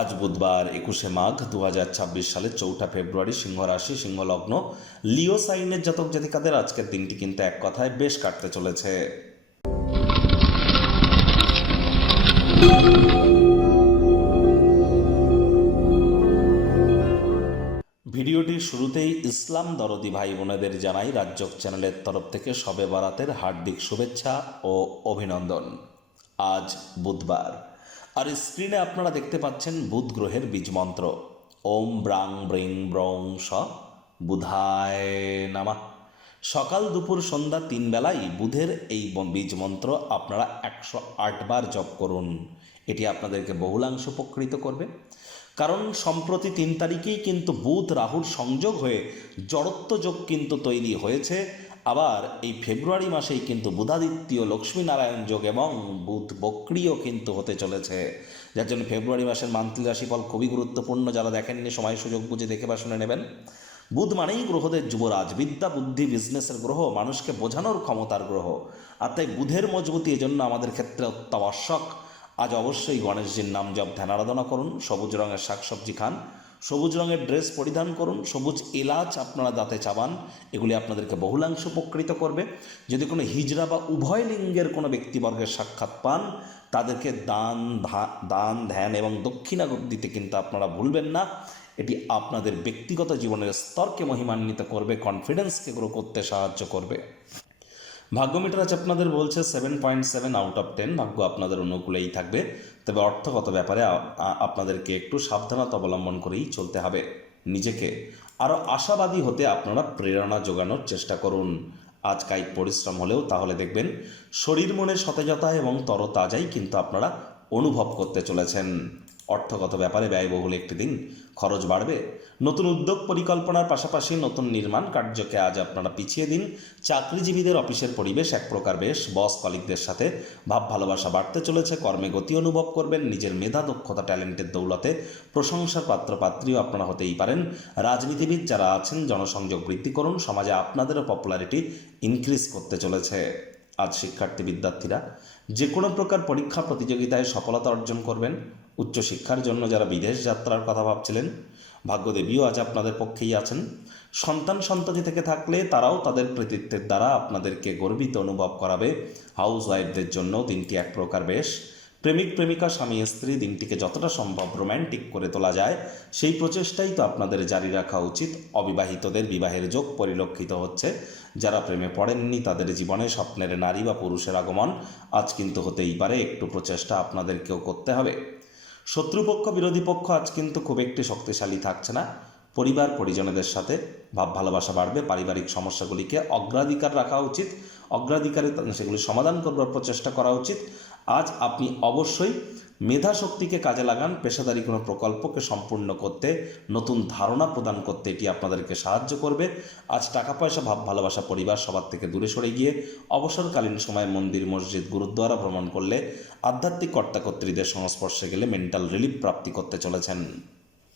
আজ বুধবার 21শে মাঘ 2026 সালের 4 ফেব্রুয়ারি, সিংহ রাশি, সিংহ লগ্ন, লিও সাইনের জাতক জাতিকাদের আজকের দিনটি কিন্তু এক কথায় বেশ কাটতে চলেছে। ভিডিওটির শুরুতেই ইসলাম দরদি ভাই বোনেদের জানাই রাজ্যক চ্যানেলের তরফ থেকে শবে বারাতের হার্দিক শুভেচ্ছা ও অভিনন্দন। আজ বুধবার, আর স্ক্রিনে আপনারা দেখতে পাচ্ছেন বুধ গ্রহের বীজমন্ত্র ওম ব্রাং ব্রিং ব্রং স বুধায় নামা। সকাল দুপুর সন্ধ্যা 3 বেলায় বুধের এই বীজমন্ত্র আপনারা 108 বার জপ করুন। এটি আপনাদেরকে বহুলাংশ উপকৃত করবে, কারণ সম্প্রতি 3 তারিখেই কিন্তু বুধ রাহুর সংযোগ হয়ে জড়ত্ব যোগ কিন্তু তৈরি হয়েছে। আবার এই ফেব্রুয়ারি মাসেই কিন্তু বুধাদিত্য লক্ষ্মীনারায়ণ যোগ এবং বুধ বক্রিও কিন্তু হতে চলেছে, যার জন্য ফেব্রুয়ারি মাসের মান্থলি রাশিফল খুবই গুরুত্বপূর্ণ। যারা দেখেননি সময় সুযোগ বুঝে দেখে বা শুনে নেবেন। বুধ মানেই গ্রহদের যুবরাজ, বিদ্যা বুদ্ধি বিজনেসের গ্রহ, মানুষকে বোঝানোর ক্ষমতার গ্রহ। আর তাই বুধের মজবুতি এজন্য আমাদের ক্ষেত্রে অত্যাবশ্যক। আজ অবশ্যই গণেশজির নাম জপ ধ্যান আরাধনা করুন, সবুজ রঙের শাকসবজি খান, সবুজ রঙের ড্রেস পরিধান করুন, সবুজ এলাচ আপনারা দাঁতে চাবান। এগুলি আপনাদেরকে বহুলাংশ উপকৃত করবে। যদি কোনো হিজড়া বা উভয় লিঙ্গের কোনো ব্যক্তিবর্গের সাক্ষাৎ পান, তাদেরকে দান ধ্যান এবং দক্ষিণা দিতে কিন্তু আপনারা ভুলবেন না। এটি আপনাদের ব্যক্তিগত জীবনের স্তরকে মহিমান্বিত করবে, কনফিডেন্সকে গ্রো করতে সাহায্য করবে। ভাগ্য মিটার আজ আপনাদের বলছে 7.7 আউট অফ 10। ভাগ্য আপনাদের অনুকূলেই থাকবে, তবে অর্থগত ব্যাপারে আপনাদেরকে একটু সাবধানতা অবলম্বন করেই চলতে হবে। নিজেকে আরও আশাবাদী হতে আপনারা প্রেরণা জোগানোর চেষ্টা করুন। আজ কায়িক পরিশ্রম হলেও তাহলে দেখবেন শরীর মনে সতেজতা এবং তরতাজাই কিন্তু আপনারা অনুভব করতে চলেছেন। অর্থগত ব্যাপারে ব্যয়বহুল একটি দিন, খরচ বাড়বে। নতুন উদ্যোগ পরিকল্পনার পাশাপাশি নতুন নির্মাণ কার্যকে আজ আপনারা পিছিয়ে দিন। চাকরিজীবীদের অফিসের পরিবেশ এক প্রকার বেশ, বস কলিগদের সাথে ভাব ভালোবাসা বাড়তে চলেছে। কর্মে গতি অনুভব করবেন। নিজের মেধা দক্ষতা ট্যালেন্টের দৌলতে প্রশংসার পাত্রপাত্রীও আপনারা হতেই পারেন। রাজনীতিবিদ যারা আছেন জনসংযোগ বৃদ্ধি করুন, সমাজে আপনাদেরও পপুলারিটি ইনক্রিজ করতে চলেছে। আজ শিক্ষার্থী বিদ্যার্থীরা যে কোনো প্রকার পরীক্ষা প্রতিযোগিতায় সফলতা অর্জন করবেন। উচ্চশিক্ষার জন্য যারা বিদেশ যাত্রার কথা ভাবছিলেন, ভাগ্যদেবীও আজ আপনাদের পক্ষেই আছেন। সন্তান সন্ততি থেকে থাকলে তারাও তাদের কৃতিত্বের দ্বারা আপনাদেরকে গর্বিত অনুভব করাবে। হাউস ওয়াইফদের জন্য দিনটি এক প্রকার বেশ। প্রেমিক প্রেমিকা স্বামী স্ত্রী দিনটিকে যতটা সম্ভব রোম্যান্টিক করে তোলা যায় সেই প্রচেষ্টাই তো আপনাদের জারি রাখা উচিত। অবিবাহিতদের বিবাহের যোগ পরিলক্ষিত হচ্ছে। যারা প্রেমে পড়েননি তাদের জীবনে স্বপ্নের নারী বা পুরুষের আগমন আজ কিন্তু হতেই পারে। একটু প্রচেষ্টা আপনাদেরকেও করতে হবে। শত্রুপক্ষ বিরোধী পক্ষ আজ কিন্তু খুব একটি শক্তিশালী থাকছে না। পরিবার পরিজনদের সাথে ভাব ভালোবাসা বাড়বে। পারিবারিক সমস্যাগুলিকে অগ্রাধিকার রাখা উচিত, অগ্রাধিকারে সেগুলি সমাধান করবার প্রচেষ্টা করা উচিত। আজ আপনি অবশ্যই মেধা শক্তিকে কাজে লাগান। পেশাদারি কোনো প্রকল্পকে সম্পূর্ণ করতে, নতুন ধারণা প্রদান করতে এটি আপনাদেরকে সাহায্য করবে। আজ টাকা পয়সা ভাব ভালোবাসা পরিবার সবার থেকে দূরে সরে গিয়ে অবসরকালীন সময়ে মন্দির মসজিদ গুরুদ্বারা ভ্রমণ করলে, আধ্যাত্মিক কর্তাকর্ত্রীদের সংস্পর্শে গেলে মেন্টাল রিলিফ প্রাপ্তি করতে চলেছেন।